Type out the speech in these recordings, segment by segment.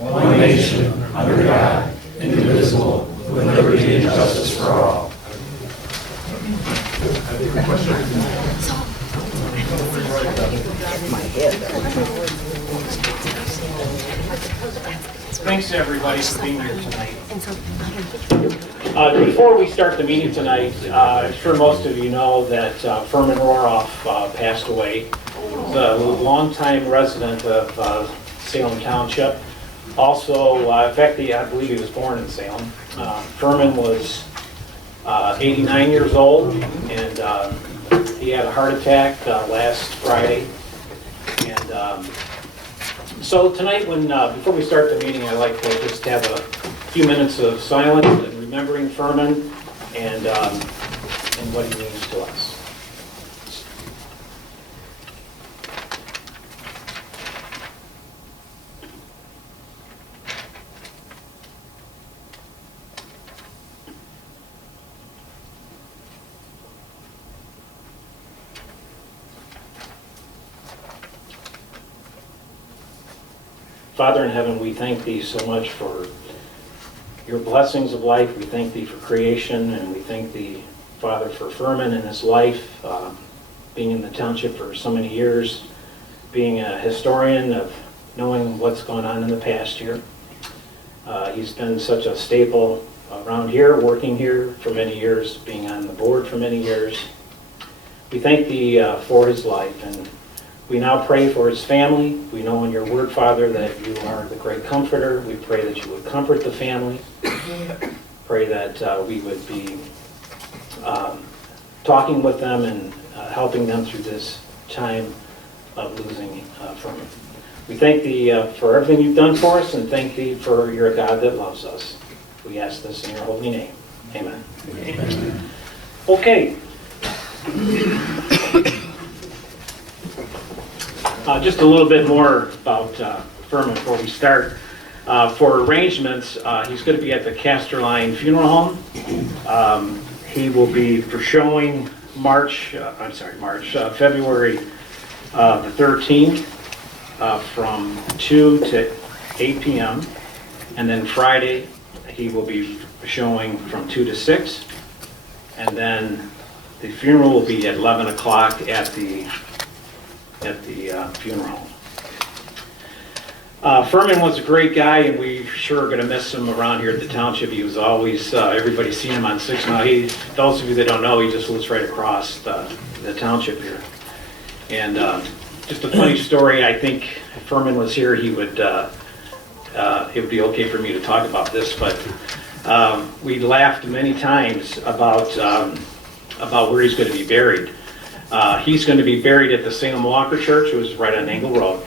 one nation, under God, indivisible, with liberty and justice for all. Thanks to everybody for being here tonight. Before we start the meeting tonight, I'm sure most of you know that Furman Roroff passed away. He's a longtime resident of Salem Township. Also, in fact, I believe he was born in Salem. Furman was 89 years old, and he had a heart attack last Friday. And so tonight, before we start the meeting, I'd like to just have a few minutes of silence and remembering Furman and what he means to us. Father in heaven, we thank thee so much for your blessings of life. We thank thee for creation, and we thank thee, Father, for Furman and his life, being in the township for so many years, being a historian of knowing what's gone on in the past year. He's been such a staple around here, working here for many years, being on the board for many years. We thank thee for his life, and we now pray for his family. We know in your word, Father, that you are the great comforter. We pray that you would comfort the family. Pray that we would be talking with them and helping them through this time of losing Furman. We thank thee for everything you've done for us, and thank thee for you're a God that loves us. We ask this in your holy name. Amen. Amen. Okay. Just a little bit more about Furman before we start. For arrangements, he's going to be at the Casterline Funeral Home. He will be for showing February the 13th from 2 to 8 p.m. And then Friday, he will be showing from 2 to 6. And then the funeral will be at 11 o'clock at the funeral. Furman was a great guy, and we sure are going to miss him around here at the township. He was always, everybody's seen him on 6 Mile. Those of you that don't know, he just lives right across the township here. And just a funny story, I think if Furman was here, it would be okay for me to talk about this, but we laughed many times about where he's going to be buried. He's going to be buried at the Salem Walker Church, which is right on Engle Road.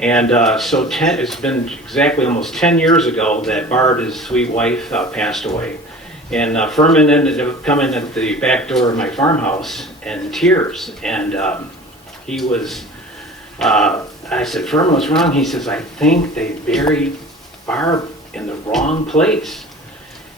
And it's been exactly almost 10 years ago that Barb, his sweet wife, passed away. And Furman ended up coming at the back door of my farmhouse in tears. And he was, I said, Furman, what's wrong? He says, I think they buried Barb in the wrong place.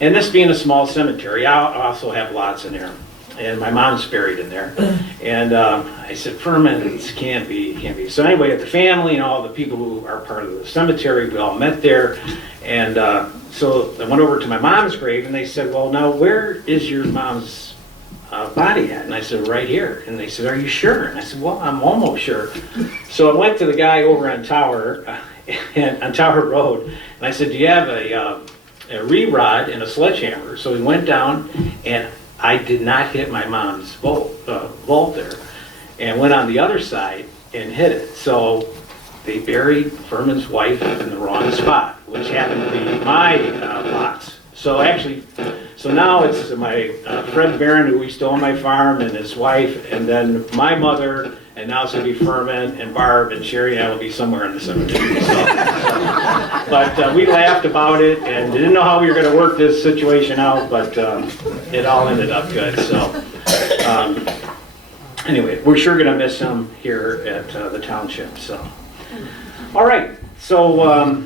And this being a small cemetery, I also have lots in there. And my mom's buried in there. And I said, Furman, this can't be. So anyway, at the family and all the people who are part of the cemetery, we all met there. And so I went over to my mom's grave, and they said, well, now where is your mom's body at? And I said, right here. And they said, are you sure? And I said, well, I'm almost sure. So I went to the guy over on Tower Road, and I said, do you have a re-rod and a sledgehammer? So we went down, and I did not hit my mom's vault there, and went on the other side and hit it. So they buried Furman's wife in the wrong spot, which happened to be my lots. So now it's my Fred Barron, who used to own my farm, and his wife, and then my mother, and now it's going to be Furman and Barb and Sherry, and I will be somewhere in the cemetery. But we laughed about it and didn't know how we were going to work this situation out, but it all ended up good. So anyway, we're sure going to miss him here at the township. So, all right. So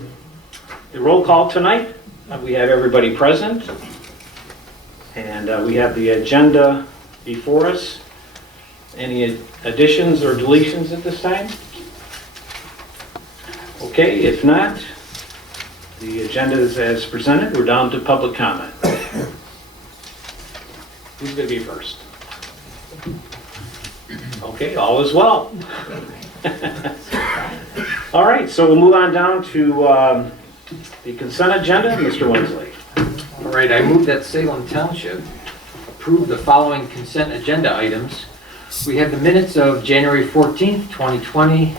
the roll call tonight, we have everybody present, and we have the agenda before us. Any additions or deletions at this time? Okay, if not, The agenda is as presented. We're down to public comment. Who's going to be first? Okay, all is well. All right, so we'll move on down to the consent agenda. Mr. Wensley. All right, I move that Salem Township approve the following consent agenda items. We have the minutes of January 14th, 2020,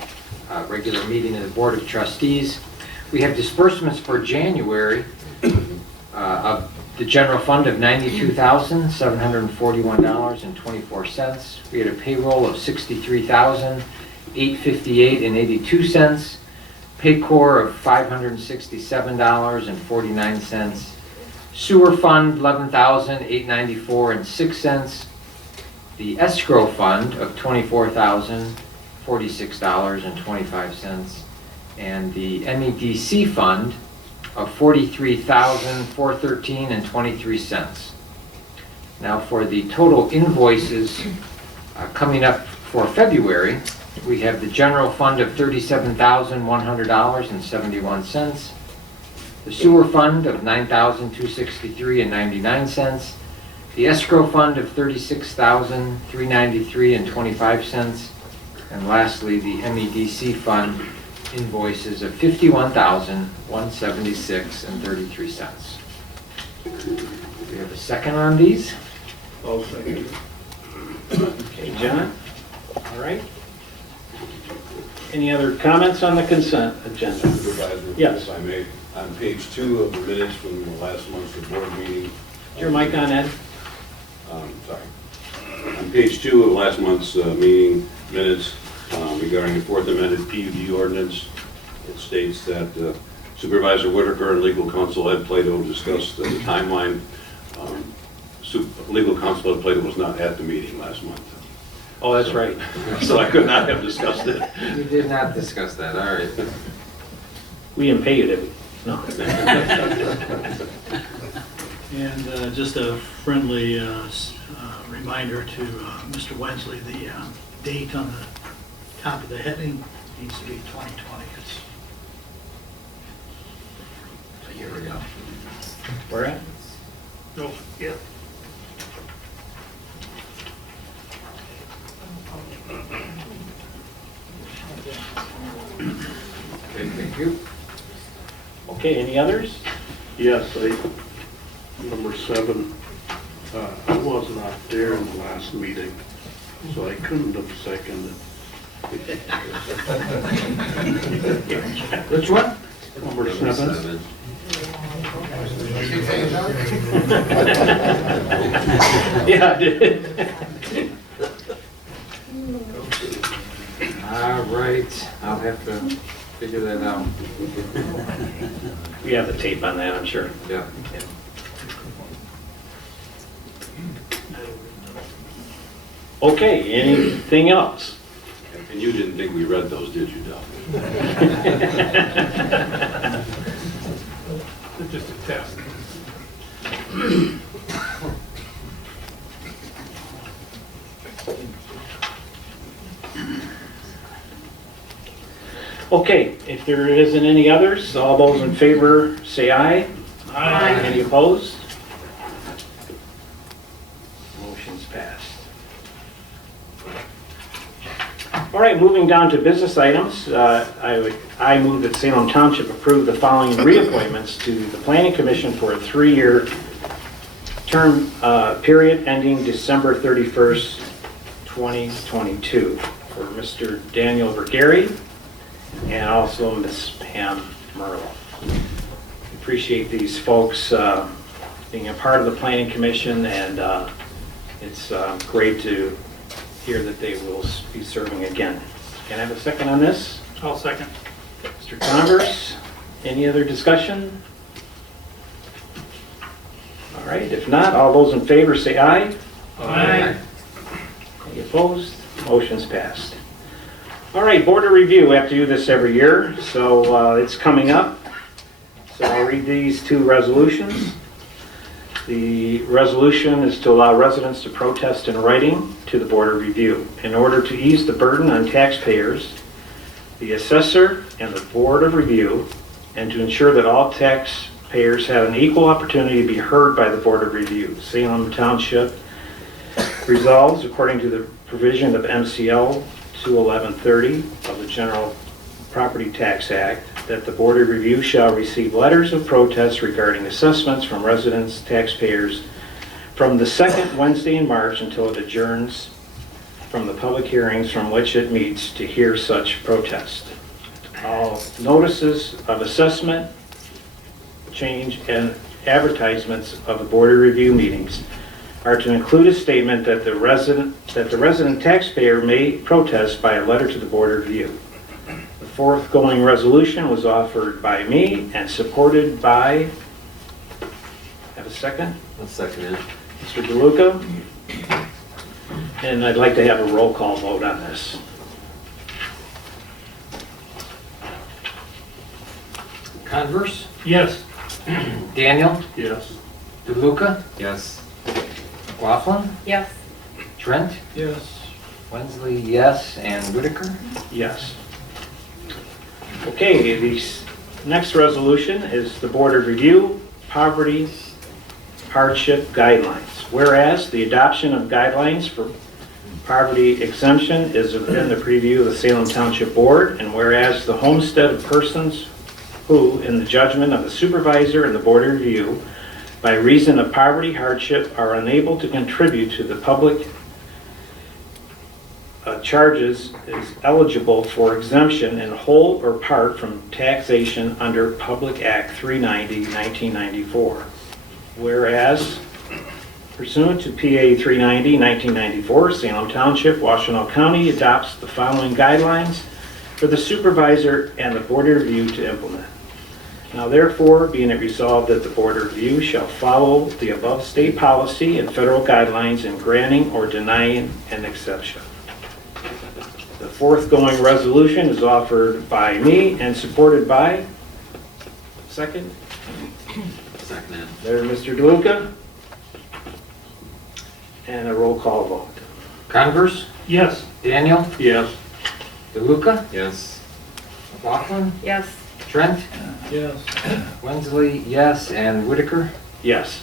regular meeting of the Board of Trustees. We have disbursements for January of the general fund of $92,741.24. We had a payroll of $63,858.82. Paycor of $567.49. Sewer fund, $11,894.06. The escrow fund of $24,046.25. And the MEDC fund of $43,413.23. Now for the total invoices coming up for February, we have the general fund of $37,100.71. The sewer fund of $9,263.99, the escrow fund of $36,393.25, and lastly, the MEDC fund invoices of $51,176.33. Do we have a second on these? I'll second. Okay, John? All right. Any other comments on the consent agenda? Supervisor, Yes. if I may, on page 2 of the minutes from the last month's board meeting. Is your mic on, Ed? Sorry. On page 2 of last month's meeting minutes regarding the Fourth Amended PUD ordinance, it states that Supervisor Whitaker and Legal Counsel Ed Plato discussed the timeline. Legal Counsel Ed Plato was not at the meeting last month. Oh, that's right. So I could not have discussed it. We did not discuss that, all right. We didn't pay you, did we? No. And just a friendly reminder to Mr. Wensley, the date on the top of the heading needs to be 2020. It's a year ago. Where at? Oh, yeah. Okay, thank you. Okay, any others? Yes, number 7, I was not there in the last meeting, so I couldn't have seconded. Which one? Number 7, Yeah, I did. All right, I'll have to figure that out. We have the tape on that, I'm sure. Yeah. Okay, anything else? And you didn't think we read those, did you, Del? Just a test. Okay, if there isn't any others, all those in favor say aye. Aye. Any opposed? Motion's passed. All right, moving down to business items, I move that Salem Township approve the following reappointments to the Planning Commission for a 3-year term period ending December 31st, 2022 for Mr. Daniel Vergary and also Ms. Pam Merle. Appreciate these folks being a part of the Planning Commission, and it's great to hear that they will be serving again. Can I have a second on this? I'll second. Mr. Converse, any other discussion? All right, if not, all those in favor say aye. Aye. Any opposed? Motion's passed. All right, Board of Review, we have to do this every year, so it's coming up. So I'll read these 2 resolutions. The resolution is to allow residents to protest in writing to the Board of Review. In order to ease the burden on taxpayers, the assessor and the Board of Review and to ensure that all taxpayers have an equal opportunity to be heard by the Board of Review. Salem Township resolves, according to the provision of MCL 21130 of the General Property Tax Act, that the Board of Review shall receive letters of protest regarding assessments from residents, taxpayers, from the second Wednesday in March until it adjourns from the public hearings from which it meets to hear such protest. All notices of assessment, change, and advertisements of the Board of Review meetings are to include a statement that the resident taxpayer may protest by a letter to the Board of Review. The forthgoing resolution was offered by me and supported by, have a second? I'll second it. Mr. DeLuca? And I'd like to have a roll call vote on this. Converse, Yes. Daniel, Yes. DeLuca, Yes. McLaughlin, Yes. Trent, Yes. Wensley, yes, and Whitaker. Yes. Okay, the next resolution is the Board of Review Poverty Hardship Guidelines. Whereas the adoption of guidelines for poverty exemption is within the preview of the Salem Township Board, and whereas the homestead of persons who, in the judgment of the supervisor and the Board of Review, by reason of poverty hardship, are unable to contribute to the public charges, is eligible for exemption in whole or part from taxation under Public Act 390, 1994. Whereas pursuant to PA 390, 1994, Salem Township, Washtenaw County adopts the following guidelines for the supervisor and the Board of Review to implement. Now therefore, being it resolved that the Board of Review shall follow the above state policy and federal guidelines in granting or denying an exception. The forthgoing resolution is offered by me and supported by, second, Second it. there, Mr. DeLuca. And a roll call vote. Converse, Yes. Daniel, Yes. DeLuca, Yes. McLaughlin, Yes. Trent, Yes. Wensley, yes, and Whitaker. Yes.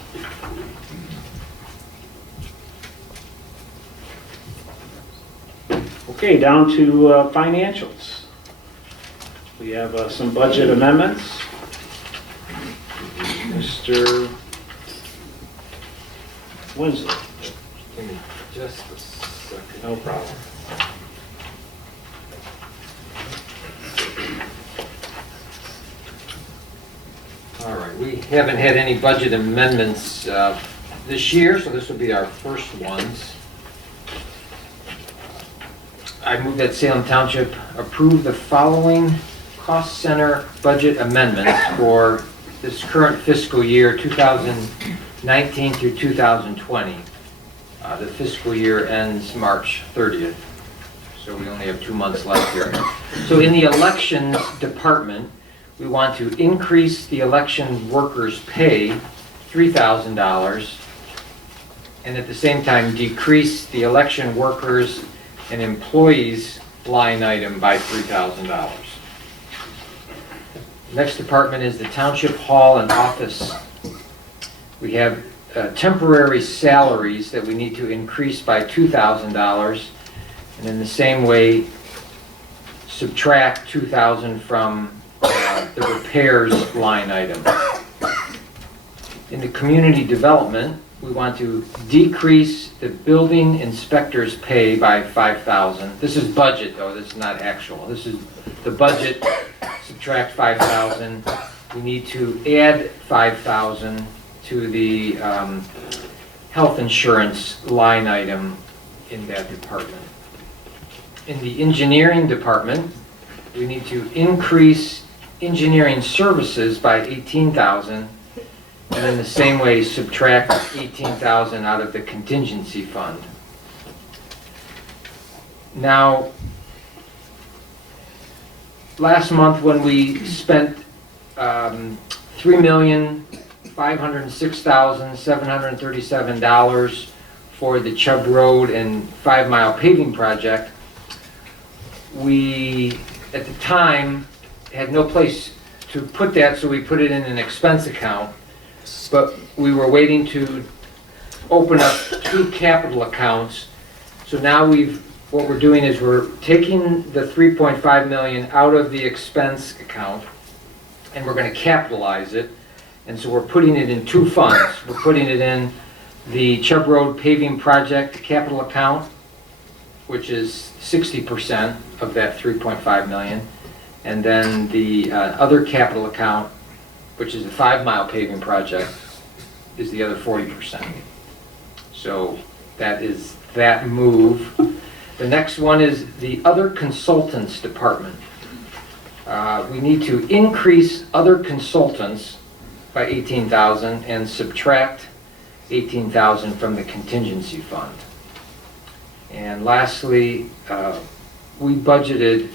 Okay, down to financials. We have some budget amendments. Mr. Winslow, Give me just a second. no problem. All right, we haven't had any budget amendments this year, so this will be our first ones. I move that Salem Township approve the following cost center budget amendments for this current fiscal year, 2019 through 2020. The fiscal year ends March 30th, so we only have 2 months left here. So in the elections department, we want to increase the election workers' pay $3,000, and at the same time decrease the election workers' and employees' line item by $3,000. Next department is the Township Hall and Office. We have temporary salaries that we need to increase by $2,000, and in the same way subtract $2,000 from the repairs line item. In the community development, we want to decrease the building inspector's pay by $5,000. This is budget though, this is not actual. This is the budget, subtract $5,000. We need to add $5,000 to the health insurance line item in that department. In the engineering department, we need to increase engineering services by $18,000, and in the same way subtract $18,000 out of the contingency fund. Now, last month when we spent $3,506,737 for the Chubb Road and 5 Mile paving project, we, at the time, had no place to put that, so we put it in an expense account, but we were waiting to open up 2 capital accounts. So now what we're doing is we're taking the 3.5 million out of the expense account, and we're gonna capitalize it. And so we're putting it in 2 funds. We're putting it in the Chubb Road paving project capital account, which is 60% of that 3.5 million. And then the other capital account, which is the 5-mile paving project, is the other 40%. So that is that move. The next one is the other consultants department. We need to increase other consultants by 18,000 and subtract 18,000 from the contingency fund. And lastly, we budgeted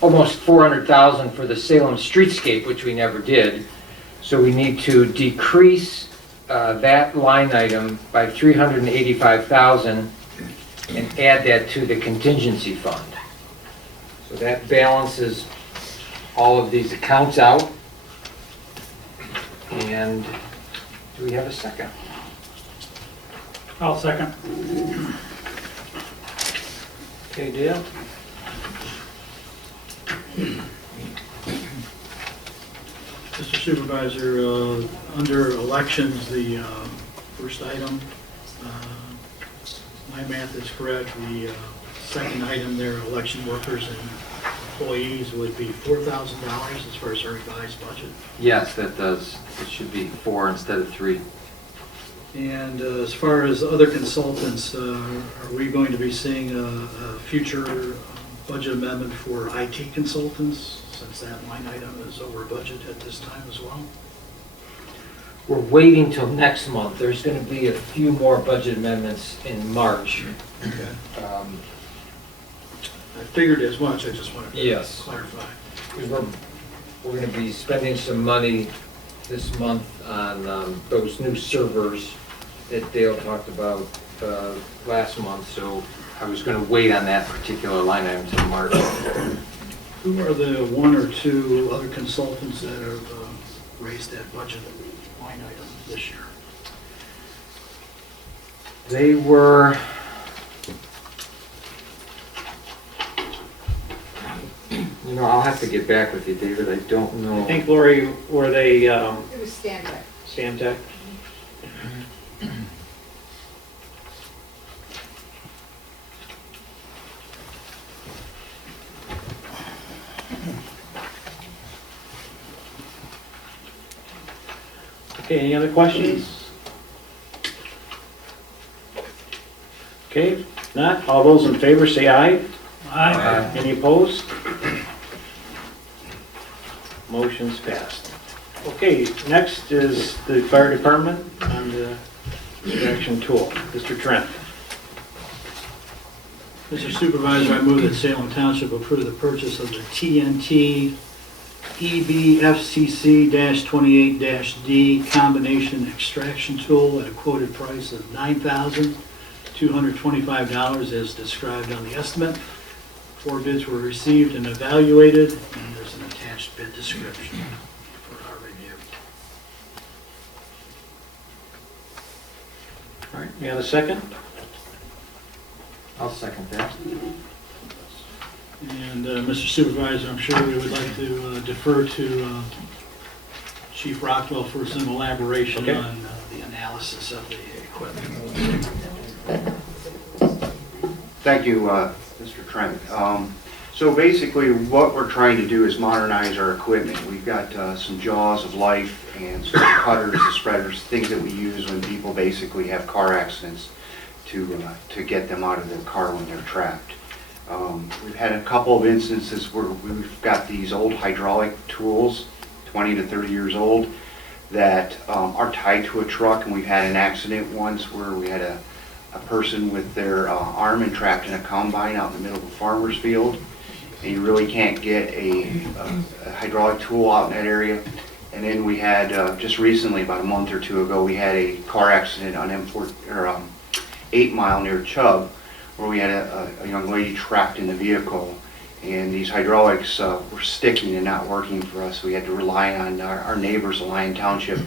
almost 400,000 for the Salem streetscape, which we never did. So we need to decrease that line item by 385,000 and add that to the contingency fund. So that balances all of these accounts out. And do we have a second? I'll second. Okay, Dale? Mr. Supervisor, under elections, the first item, my math is correct, the second item there, election workers and employees, would be $4,000 as far as our revised budget. Yes, that does. It should be 4 instead of 3. And as far as other consultants, are we going to be seeing a future budget amendment for IT consultants, since that line item is over budget at this time as well? We're waiting till next month. There's going to be a few more budget amendments in March. Okay. I figured as much, I just wanted to Yes. clarify. We're going to be spending some money this month on those new servers that Dale talked about last month, so I was going to wait on that particular line item until March. Who are the 1 or 2 other consultants that have raised that budget line item this year? They were, you know, I'll have to get back with you, David. I don't know. I think, Lori, were they It was Stantec. Stantec? Okay, any other questions? Okay, if not, all those in favor say aye. Aye. Any opposed? Motion's passed. Okay, next is the fire department on the extraction tool. Mr. Trent. Mr. Supervisor, I move that Salem Township approve the purchase of the TNT EBFCC-28-D combination extraction tool at a quoted price of $9,225 as described on the estimate. 4 bids were received and evaluated, and there's an attached bid description for our review. All right, you have a second? I'll second that. And Mr. Supervisor, I'm sure we would like to defer to Chief Rockwell for some elaboration Okay. on the analysis of the equipment. Thank you, Mr. Trent. So basically, what we're trying to do is modernize our equipment. We've got some jaws of life and some cutters, the spreaders, things that we use when people basically have car accidents to get them out of their car when they're trapped. We've had a couple of instances where we've got these old hydraulic tools, 20 to 30 years old, that are tied to a truck, and we've had an accident once where we had a person with their arm entrapped in a combine out in the middle of a farmer's field, and you really can't get a hydraulic tool out in that area. And then we had, just recently, about a month or 2 ago, we had a car accident on 8 Mile near Chubb, where we had a young lady trapped in the vehicle, and these hydraulics were sticking and not working for us. We had to rely on our neighbors, Lyon Township,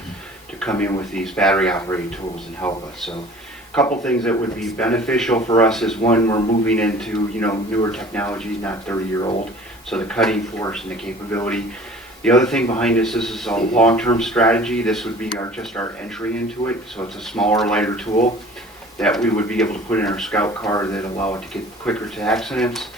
to come in with these battery-operated tools and help us. So a couple things that would be beneficial for us is, one, we're moving into newer technology, not 30-year-old, so the cutting force and the capability. The other thing behind this is a long-term strategy. This would be just our entry into it, so it's a smaller, lighter tool that we would be able to put in our scout car that allow it to get quicker to accidents.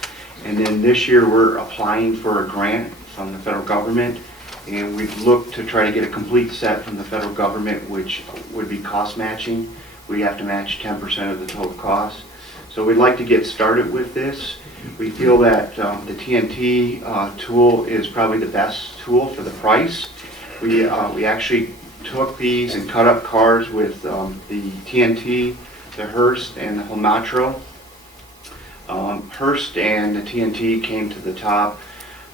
And then this year we're applying for a grant from the federal government, and we've looked to try to get a complete set from the federal government, which would be cost matching. We have to match 10% of the total cost. So we'd like to get started with this. We feel that the TNT tool is probably the best tool for the price. We actually took these and cut up cars with the TNT, the Hurst, and the Hamatro. Hurst and the TNT came to the top.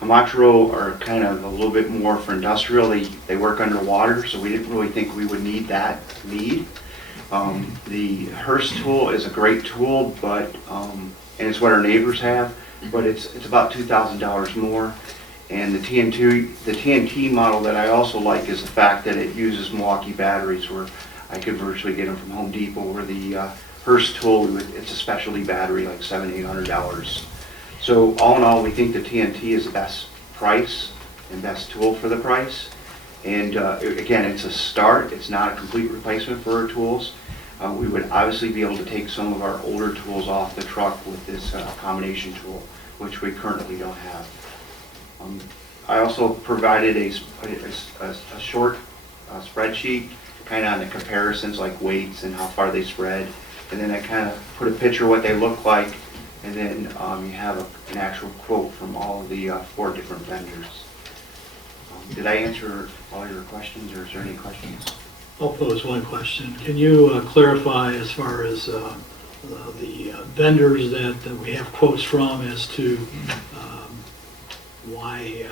Hamatro are kind of a little bit more for industrial. They work underwater, so we didn't really think we would need that lead. The Hurst tool is a great tool, but and it's what our neighbors have, but it's about $2,000 more. And the TNT model that I also like is the fact that it uses Milwaukee batteries, where I could virtually get them from Home Depot, where the Hurst tool, it's a specialty battery, like $700-800. So all in all, we think the TNT is the best price and best tool for the price. And again, it's a start. It's not a complete replacement for our tools. We would obviously be able to take some of our older tools off the truck with this combination tool, which we currently don't have. I also provided a short spreadsheet, kind of on the comparisons, like weights and how far they spread. And then I kind of put a picture of what they look like, and then you have an actual quote from all of the 4 different vendors. Did I answer all your questions, or is there any questions? I'll pose one question. Can you clarify as far as the vendors that we have quotes from as to why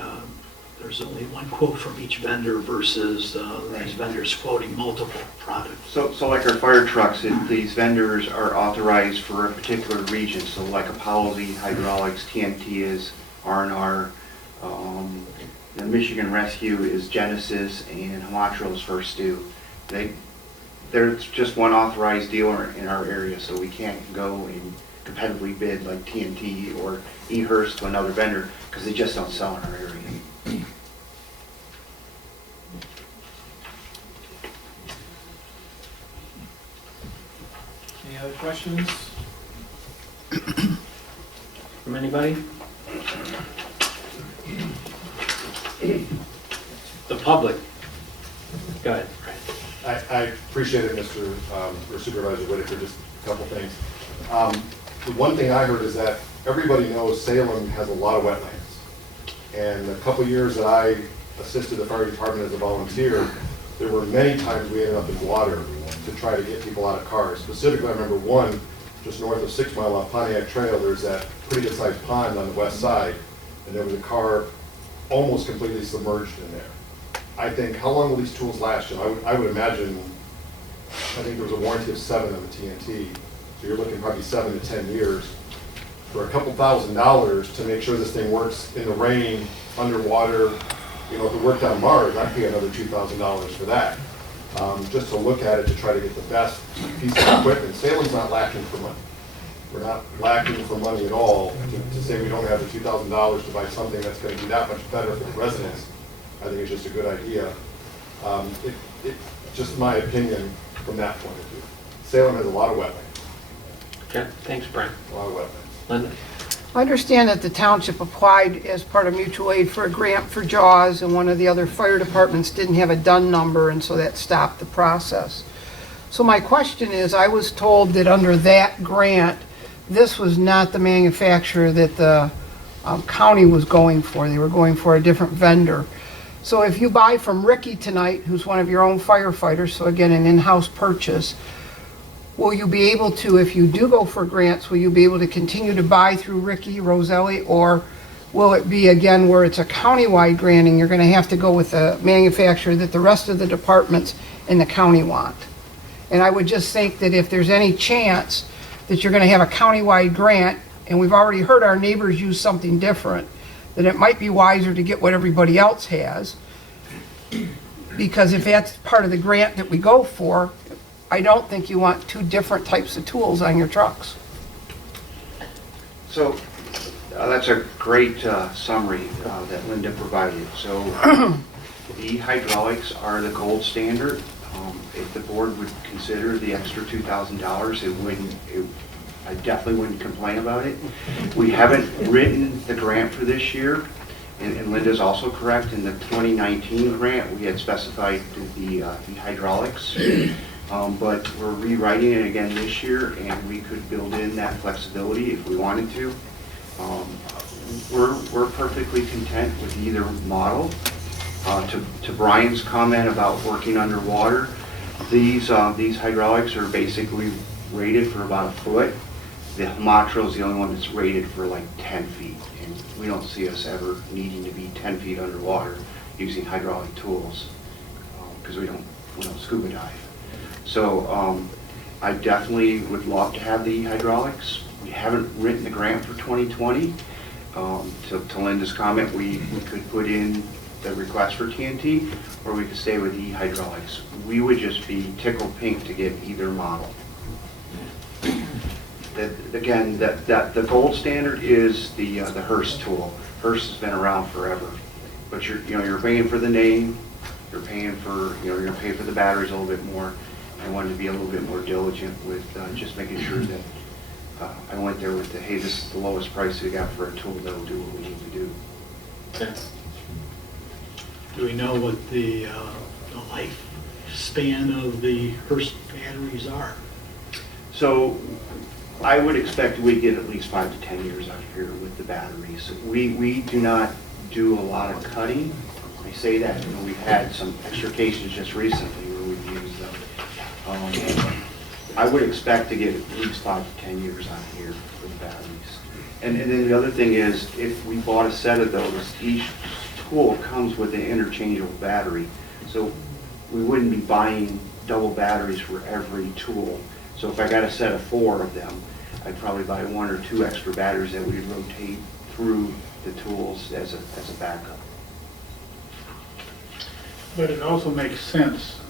there's only one quote from each vendor versus these vendors quoting multiple products? So like our fire trucks, these vendors are authorized for a particular region. So like Apollo Lead Hydraulics, TNT is R&R. The Michigan Rescue is Genesis, and Hamatro is First Due. There's just one authorized dealer in our area, so we can't go and competitively bid like TNT or eHurst to another vendor, because they just don't sell in our area. Any other questions from anybody? The public. Go ahead. I appreciate it, Mr. or Supervisor Whitaker. Just a couple things. The one thing I heard is that everybody knows Salem has a lot of wetlands. And a couple years that I assisted the fire department as a volunteer, there were many times we ended up in water to try to get people out of cars. Specifically, I remember one just north of 6 Mile on Pontiac Trail. There's that pretty good sized pond on the west side, and there was a car almost completely submerged in there. I think, how long will these tools last you? I would imagine, I think there was a warranty of 7 on the TNT, so you're looking probably 7 to 10 years. For a couple $1,000s to make sure this thing works in the rain, underwater, if it worked on Mars, I'd pay another $2,000 for that. Just to look at it to try to get the best piece of equipment. Salem's not lacking for money. We're not lacking for money at all to say we don't have the $2,000 to buy something that's going to be that much better for the residents. I think it's just a good idea. It's just my opinion from that point of view. Salem has a lot of wetlands. Okay, thanks, Brian. A lot of wetlands. Linda? I understand that the township applied as part of mutual aid for a grant for JAWS, and one of the other fire departments didn't have a DUN number, and so that stopped the process. So my question is, I was told that under that grant, this was not the manufacturer that the county was going for. They were going for a different vendor. So if you buy from Ricky tonight, who's one of your own firefighters, so again, an in-house purchase, will you be able to, if you do go for grants, will you be able to continue to buy through Ricky Roselli, or will it be, again, where it's a countywide granting, you're going to have to go with a manufacturer that the rest of the departments in the county want? And I would just think that if there's any chance that you're going to have a countywide grant, and we've already heard our neighbors use something different, then it might be wiser to get what everybody else has. Because if that's part of the grant that we go for, I don't think you want two different types of tools on your trucks. So that's a great summary that Linda provided. So the hydraulics are the gold standard. If the board would consider the extra $2,000, I definitely wouldn't complain about it. We haven't written the grant for this year, and Linda's also correct. In the 2019 grant, we had specified the hydraulics, but we're rewriting it again this year, and we could build in that flexibility if we wanted to. We're perfectly content with either model. To Brian's comment about working underwater, these hydraulics are basically rated for about a foot. The Hamatro is the only one that's rated for like 10 feet, and we don't see us ever needing to be 10 feet underwater using hydraulic tools because we don't scuba dive. So I definitely would love to have the hydraulics. We haven't written the grant for 2020. To Linda's comment, we could put in the request for TNT, or we could stay with e-hydraulics. We would just be tickled pink to get either model. Again, the gold standard is the Hurst tool. Hurst has been around forever, but you're paying for the name, you're paying for you're paying for the batteries a little bit more. I wanted to be a little bit more diligent with just making sure that I went there with hey, this is the lowest price we got for a tool that'll do what we need to do. Do we know what the lifespan of the Hurst batteries are? So I would expect we'd get at least 5 to 10 years out here with the batteries. We do not do a lot of cutting. I say that, we've had some extra cases just recently where we've used them. I would expect to get at least 5 to 10 years out here with the batteries. And then the other thing is, if we bought a set of those, each tool comes with an interchangeable battery. So we wouldn't be buying double batteries for every tool. So if I got a set of 4 of them, I'd probably buy 1 or 2 extra batteries that we'd rotate through the tools as a backup. But it also makes sense,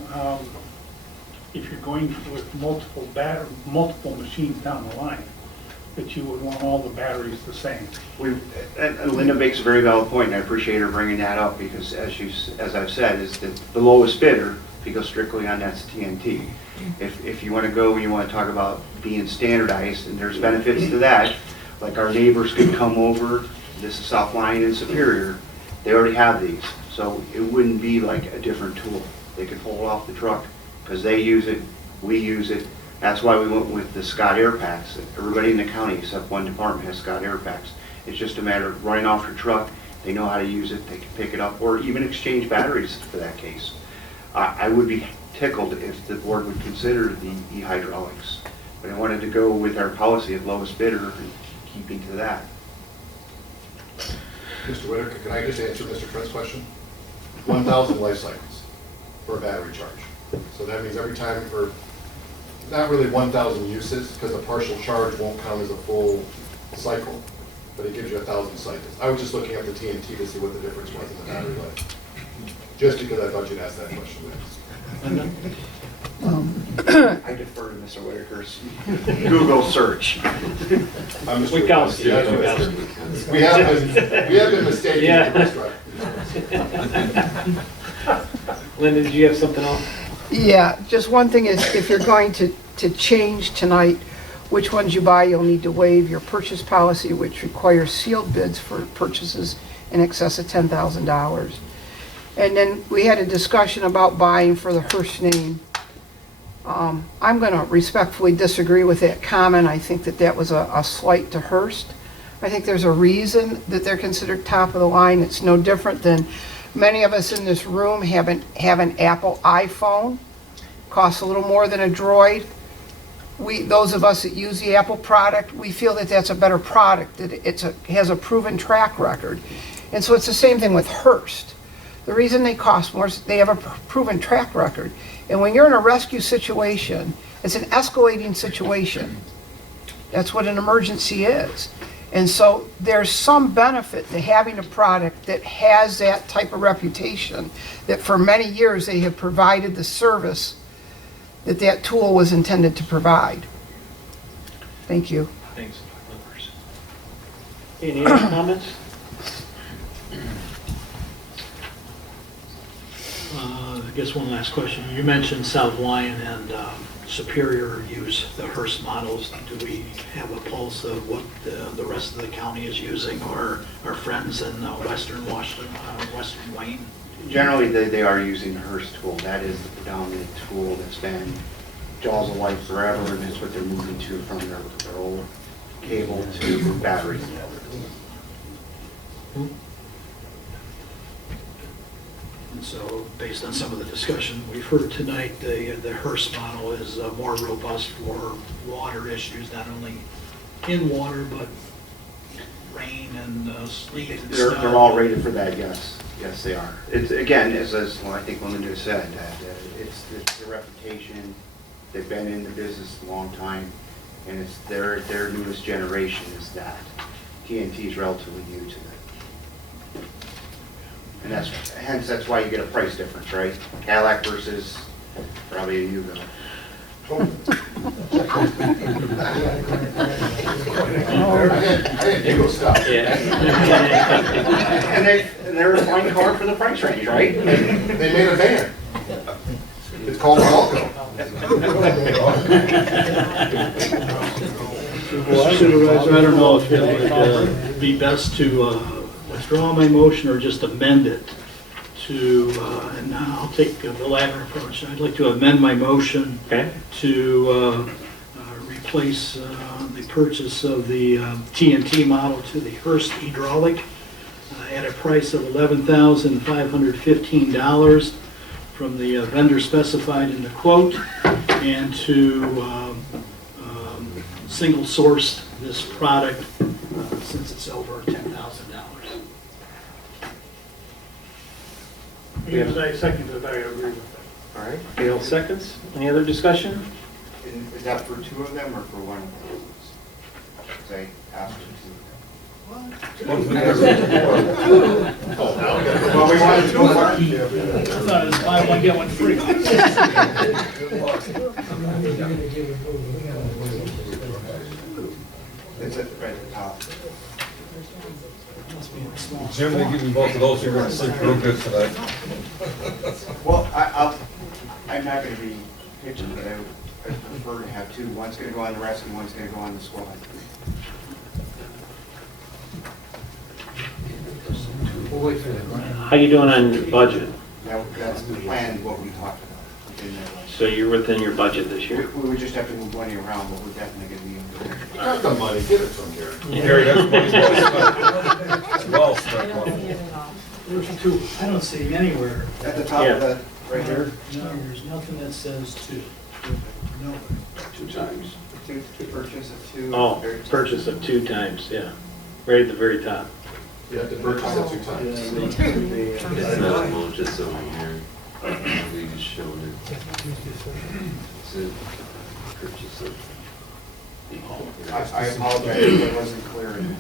if you're going with multiple machines down the line, that you would want all the batteries the same. And Linda makes a very valid point, and I appreciate her bringing that up, because as I've said, is that the lowest bidder, if you go strictly on, that's TNT. If you want to go and you want to talk about being standardized, and there's benefits to that, like our neighbors could come over, this is South Lyon and Superior, they already have these, so it wouldn't be like a different tool. They could pull it off the truck, because they use it, we use it. That's why we went with the Scott Air Packs. Everybody in the county except one department has Scott Air Packs. It's just a matter of running off your truck, they know how to use it, they can pick it up, or even exchange batteries for that case. I would be tickled if the board would consider the e-hydraulics, but I wanted to go with our policy of lowest bidder and keeping to that. Mr. Whitaker, can I just answer Mr. Trent's question? 1,000 life cycles for a battery charge. So that means every time, or not really 1,000 uses, because a partial charge won't count as a full cycle, but it gives you 1,000 cycles. I was just looking at the TNT to see what the difference was in the battery life, just because I thought you'd ask that question next. I defer to Mr. Whitaker's Google search. We count, We have been mistaken. Yeah. Linda, did you have something else? Yeah, just one thing is, if you're going to change tonight which ones you buy, you'll need to waive your purchase policy, which requires sealed bids for purchases in excess of $10,000. And then we had a discussion about buying for the Hurst name. I'm going to respectfully disagree with that comment. I think that was a slight to Hurst. I think there's a reason that they're considered top of the line. It's no different than many of us in this room have an Apple iPhone. Costs a little more than a Droid. Those of us that use the Apple product, we feel that that's a better product, that it has a proven track record. And so it's the same thing with Hurst. The reason they cost more is they have a proven track record. And when you're in a rescue situation, it's an escalating situation. That's what an emergency is. And so there's some benefit to having a product that has that type of reputation, that for many years they have provided the service that that tool was intended to provide. Thank you. Thanks. Any other comments? I guess one last question. You mentioned South Lyon and Superior use the Hearst models. Do we have a pulse of what the rest of the county is using, or our friends in Western Washington, Western Wayne? Generally, they are using the Hearst tool. That is the predominant tool that's been jaws of life forever, and that's what they're moving to from their old cable to battery. And so, based on some of the discussion we've heard tonight, the Hearst model is more robust for water issues, not only in water, but rain and sleet and snow. They're all rated for that, yes. Yes, they are. It's, again, as well, I think Linda said, that it's the reputation. They've been in the business a long time, and it's their newest generation is that. TNT is relatively new to them. And that's why you get a price difference, right? Cadillac versus probably a Yugo. Yugo stuff. And they're a fine car for the price range, right? They made a van. It's called Welcome. Supervisor, I don't know if it would be best to withdraw my motion or just amend it to, and I'll take the latter approach. I'd like to amend my motion to replace the purchase of the TNT model to the Hearst hydraulic at a price of $11,515 from the vendor specified in the quote, and to single source this product since it's over $10,000. Because I second it, I agree with that. All right, Gail seconds. Any other discussion? Is that for two of them or for one of them? Say, after two. Well, we wanted two more. I thought it was buy one, get one free. It's right at the top. Jim, they give you both of those, you're gonna sleep real good tonight. Well, I'm not going to be pitching, but I prefer to have two. One's going to go on the rescue, and one's going to go on the squad. We'll wait for that. How you doing on budget? That's the plan, what we talked about. Within that budget. So you're within your budget this year? We would just have to move money around, but we're definitely going to be in the. You got the money, give it to him, Gary. Gary, that's well spent money. There's two. I don't see anywhere. At the top Yeah. of that, right here, No, there's nothing that says two. No. 2 times. to purchase of two. Oh, purchase of 2 times, yeah. Right at the very top. You have to purchase it 2 times. It's not more just over here. We just showed it. It's a purchase of. I apologize if it wasn't clear enough.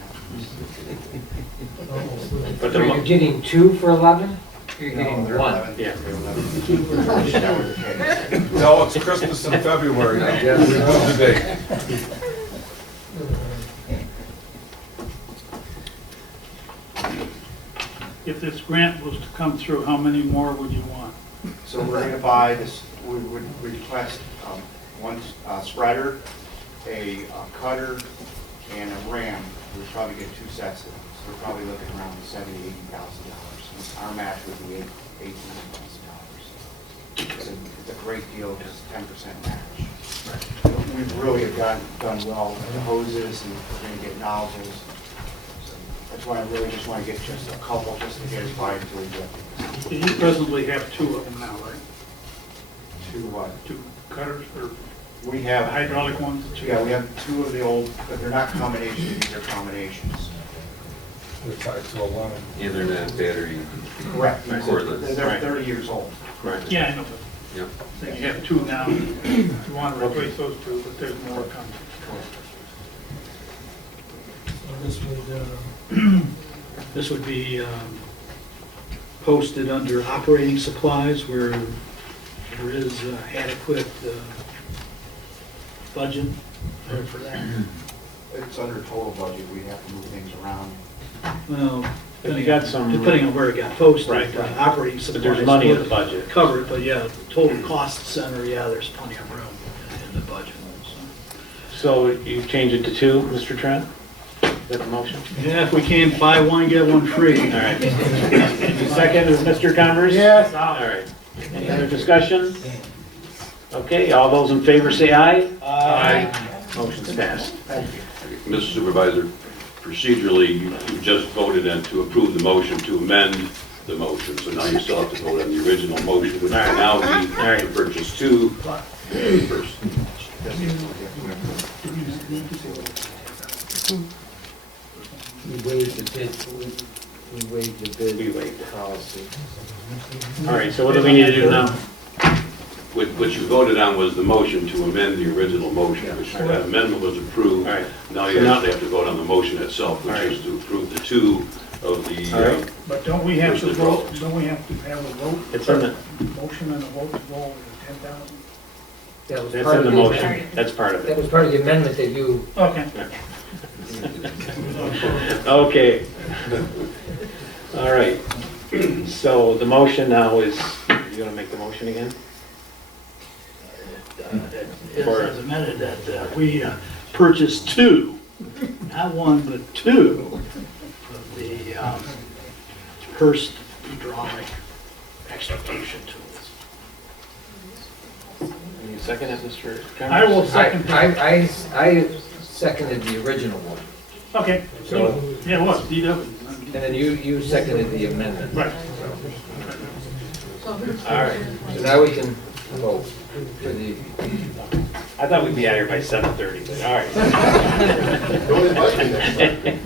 But So you're getting 2 for 11? Or you're getting they're 1? 11. Yeah. They're 11. That was the case. No, it's Christmas in February now. We moved the date. If this grant was to come through, how many more would you want? So we're going to buy this, we would request one spreader, a cutter, and a ram. We'd probably get 2 sets of them. So we're probably looking around $70,000-$80,000. Our match would be $18,000. It's a great deal, just 10% match. We really have done well with the hoses, and we're going to get nozzles. So that's why I really just want to get just a couple, just to get us by until we get these. You presently have 2 of them now, right? 2 what? 2 cutters or We the have, hydraulic ones? yeah, we have 2 of the old, but they're not combinations, these are combinations. We're tied to a line. Yeah, they're not battery. Correct. Cordless. They're 30 years old. Right. Yeah, I know, but Yep. so you have 2 now. You want to replace those 2, but there's more coming. This would be posted under operating supplies where there is adequate budget for that. It's under total budget, we have to move things around. Well, If you got some- depending on where it got posted, Right. Operating But supplies. there's money in the would budget. Cover it, but yeah, total cost center, yeah, there's plenty of room in the budget. So you change it to 2, Mr. Trent? Is that a motion? Yeah, if we can buy one, get one free. All right. Second is Mr. Converse? Yes. All right. Any other discussion? Okay, all those in favor say aye. Aye. Motion's passed. Mr. Supervisor, procedurally, you just voted in to approve the motion to amend the motion, so now you still have to vote on the original motion, which will now be to purchase 2 first. We waived the bid, we waived the bid. We waived it. Policy. All right, so what do we need to do now? What you voted on was the motion to amend the original motion, which that amendment was approved. All right. Now you actually have to vote on the motion itself, which is to approve the 2 of the, All right. But don't we have to First vote, withdrawals. don't we have to have a vote? It's in the, Motion and a vote to go over the 10,000? That was that's part in of the motion. amendment. That's part of That it. was part of the amendment that you, Okay. Okay. All right. So the motion now is, you gonna make the motion again? It was amended that we purchased 2, not 1, but 2 of the Hearst hydraulic excavation tools. Can you second it, Mr. Converse? I will second that. I seconded the original one, Okay, So- yeah, it was, DW. and then you seconded the amendment. Right. All right. So now we can vote for the, I thought we'd be out here by 7:30, but all right. Don't invite me next time.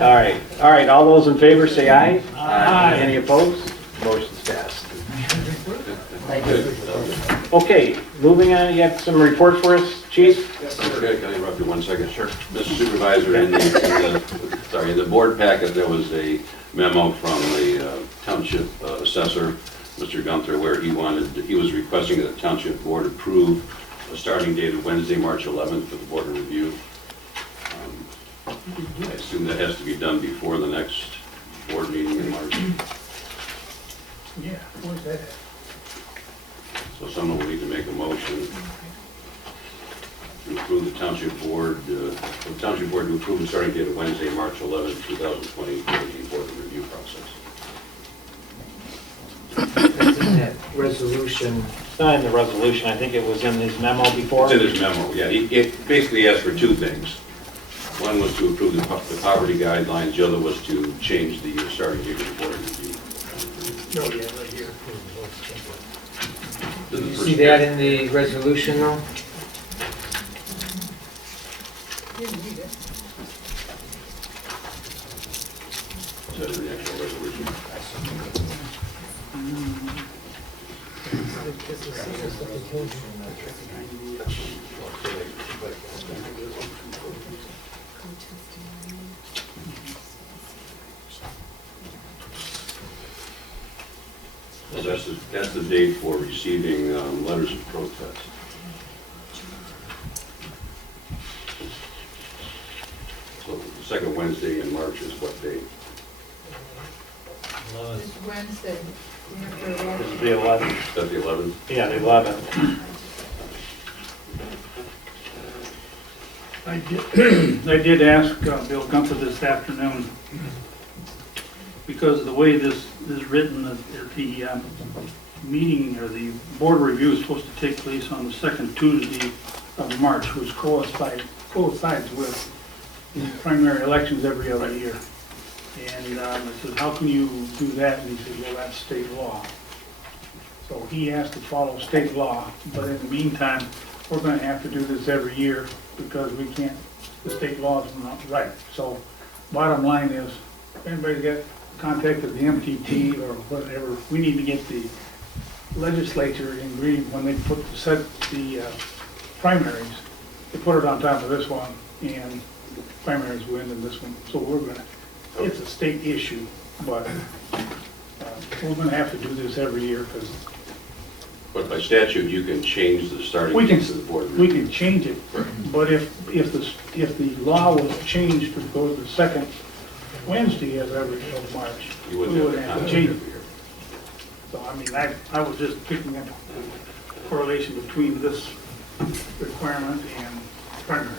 All right, all right, all those in favor say aye. Aye. Any opposed? Motion's passed. Okay, moving on, you have some reports for us, chief? Okay, can I interrupt you 1 second? Sure. Mr. Supervisor, in the board packet, there was a memo from the township assessor, Mr. Gunther, where he was requesting that the township board approve a starting date of Wednesday, March 11th for the board of review. I assume that has to be done before the next board meeting in March. Yeah, where's that at? So someone will need to make a motion to approve the township board to approve the starting date of Wednesday, March 11, 2020, for the board review process. that's in that resolution. It's not in the resolution, I think it was in his memo before. It's in his memo, yeah. It basically asked for 2 things. One was to approve the poverty guidelines, the other was to change the starting date of the board review. Oh, yeah, right here. Then the You first see that in the resolution though? Is that in the actual resolution? Well, that's the date for receiving letters of protest. So the second Wednesday in March is what date? It's Wednesday. This is the 11th. Is that the 11th? Yeah, the 11th. I did ask Bill Gunther this afternoon, because of the way this is written, that the meeting or the board review is supposed to take place on the second Tuesday of March, which coincides with the primary elections every other year. And I said, how can you do that? And he said, well, that's state law. So he has to follow state law, but in the meantime, we're going to have to do this every year because we can't, the state law is not right. So bottom line is, if anybody got contacted the MTT or whatever, we need to get the legislature in green when they set the primaries, to put it on top of this one and primaries win and this one, so we're gonna, it's a state issue, but we're gonna have to do this every year because But by statute, you can change the starting we can, date of the board. we can change it. But if the law was changed to go to the second Wednesday of March, You we wouldn't would have have to to change it. So, I mean, I was just picking up the correlation between this requirement and primary.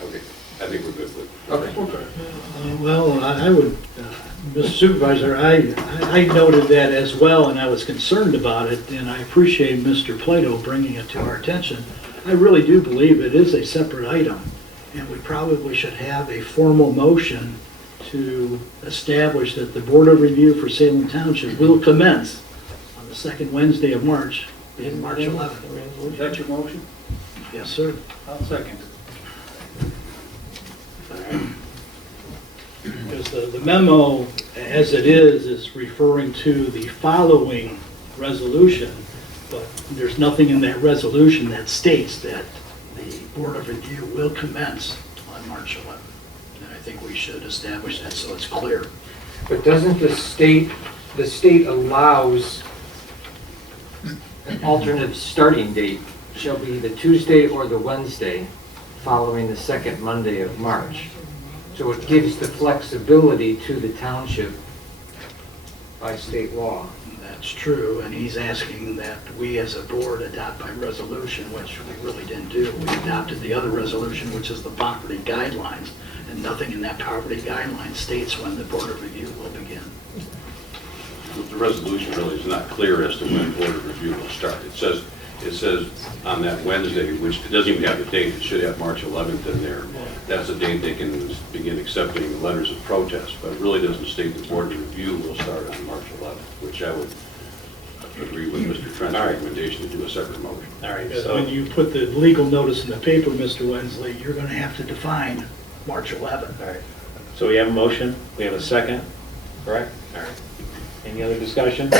Okay, I think we're good with it. Okay. Well, I would, Mr. Supervisor, I noted that as well, and I was concerned about it, and I appreciate Mr. Plato bringing it to our attention. I really do believe it is a separate item, and we probably should have a formal motion to establish that the Board of Review for Salem Township will commence on the second Wednesday of March, being March 11th. Is that your motion? Yes, sir. I'll second it. Because the memo, as it is referring to the following resolution, but there's nothing in that resolution that states that the Board of Review will commence on March 11th. And I think we should establish that so it's clear. But doesn't the state allows an alternate starting date shall be the Tuesday or the Wednesday following the second Monday of March. So it gives the flexibility to the township by state law. That's true, and he's asking that we as a board adopt by resolution, which we really didn't do. We adopted the other resolution, which is the property guidelines, and nothing in that property guideline states when the Board of Review will begin. The resolution really is not clear as to when board of review will start. It says on that Wednesday, which it doesn't even have the date, it should have March 11th in there. That's the date they can begin accepting letters of protest, but it really doesn't state the board of review will start on March 11th, which I would agree with Mr. Trent's recommendation to do a separate motion. All right, Because so, when you put the legal notice in the paper, Mr. Wensley, you're going to have to define March 11th. all right. So we have a motion, we have a second, correct? All right. Any other discussion?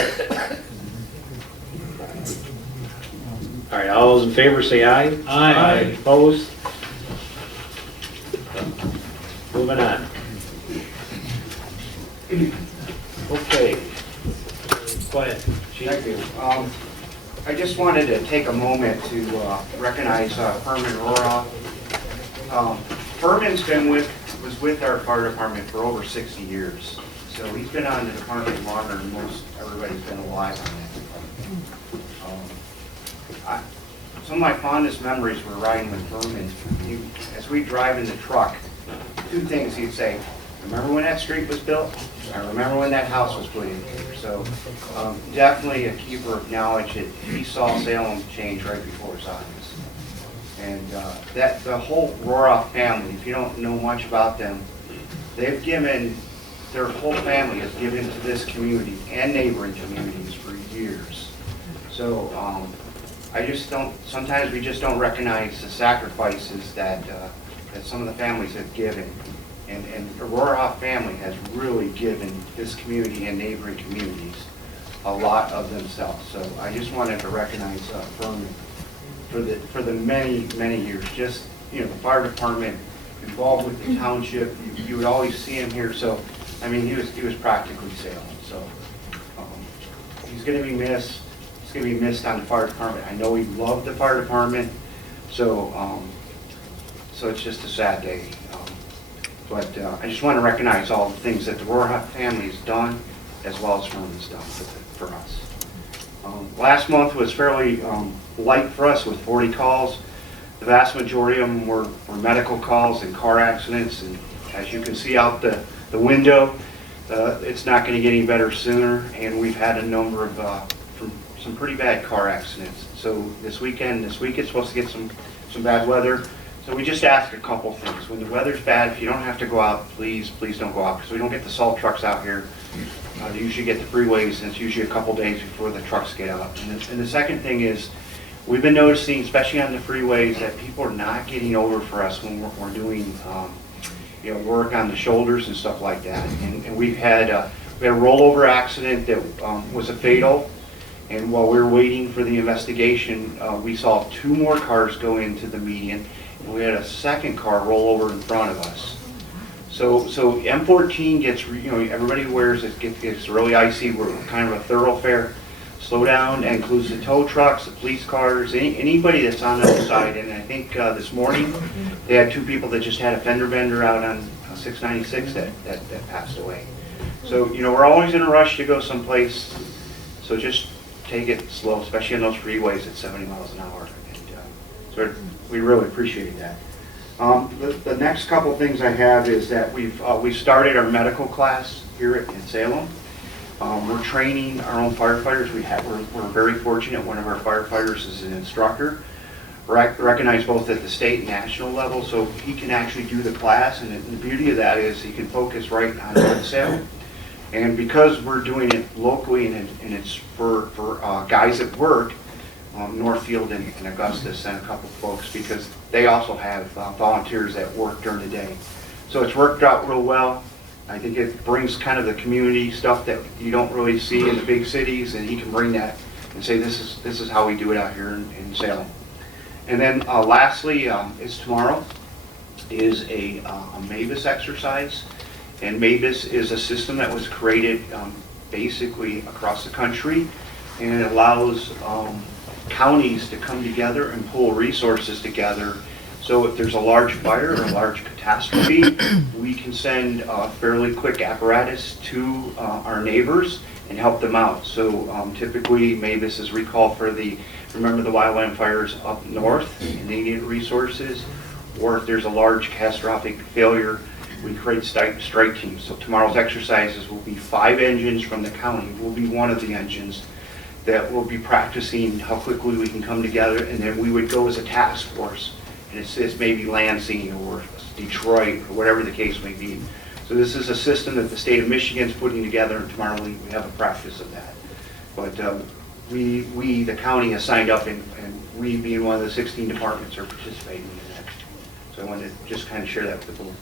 All right, all those in favor say aye. Aye. Opposed? Moving on. Okay. Go ahead. Chief. Thank you. I just wanted to take a moment to recognize Furman Roroff. Furman's was with our fire department for over 60 years. So he's been on the department longer than most everybody's been alive on that department. Some of my fondest memories were riding with Furman. As we drive in the truck, two things he'd say: remember when that street was built? I remember when that house was put in here. So definitely a keeper of knowledge that he saw Salem change right before his eyes. And that the whole Roroff family, if you don't know much about them, they've given, their whole family has given to this community and neighboring communities for years. So I just don't, sometimes we just don't recognize the sacrifices that some of the families have given. And the Roroff family has really given this community and neighboring communities a lot of themselves. So I just wanted to recognize Furman for the many, many years. Just, you know, the fire department involved with the township. You would always see him here. So, I mean, he was practically Salem. So he's going to be missed. He's going to be missed on the fire department. I know he loved the fire department. So, so it's just a sad day. But I just want to recognize all the things that the Roroff family has done, as well as Furman's done for us. Last month was fairly light for us with 40 calls. The vast majority of them were medical calls and car accidents. And as you can see out the window, it's not going to get any better sooner. And we've had a number of some pretty bad car accidents. So this week it's supposed to get some bad weather. So we just ask a couple things. When the weather's bad, if you don't have to go out, please don't go out, because we don't get the salt trucks out here. They usually get the freeways, and it's usually a couple days before the trucks get out. And the second thing is, we've been noticing, especially on the freeways, that people are not getting over for us when we're doing work on the shoulders and stuff like that. And we had a rollover accident that was a fatal. And while we were waiting for the investigation, we saw 2 more cars go into the median. and we had a second car roll over in front of us. So M14 gets, everybody wears it, gets really icy. We're kind of a thoroughfare. Slow down, that includes the tow trucks, the police cars, anybody that's on the other side. And I think this morning, they had 2 people that just had a fender bender out on 696 that passed away. So, we're always in a rush to go someplace, so just take it slow, especially on those freeways at 70 miles an hour. And so we really appreciate that. The next couple things I have is that we've started our medical class here in Salem. We're training our own firefighters. We're very fortunate. One of our firefighters is an instructor, recognized both at the state and national level, so he can actually do the class. And the beauty of that is he can focus right on North Salem. And because we're doing it locally and it's for guys at work, Northfield and Augusta sent a couple folks because they also have volunteers that work during the day. So it's worked out real well. I think it brings kind of the community stuff that you don't really see in the big cities, and he can bring that and say this is how we do it out here in Salem. And then lastly, is tomorrow is a MABUS exercise, and MABUS is a system that was created basically across the country, and it allows counties to come together and pull resources together. So if there's a large fire or a large catastrophe, we can send a fairly quick apparatus to our neighbors and help them out. So typically MABUS is recalled for remember the wildland fires up north and they need resources, or if there's a large catastrophic failure, we create strike teams. So tomorrow's exercises will be 5 engines from the county. We'll be one of the engines that will be practicing how quickly we can come together, and then we would go as a task force. And it's maybe Lansing or Detroit or whatever the case may be. So this is a system that the state of Michigan is putting together, and tomorrow we have a practice of that. But we, the county, has signed up, and we, being one of the 16 departments, are participating in that. So I wanted to just kind of share that with the board.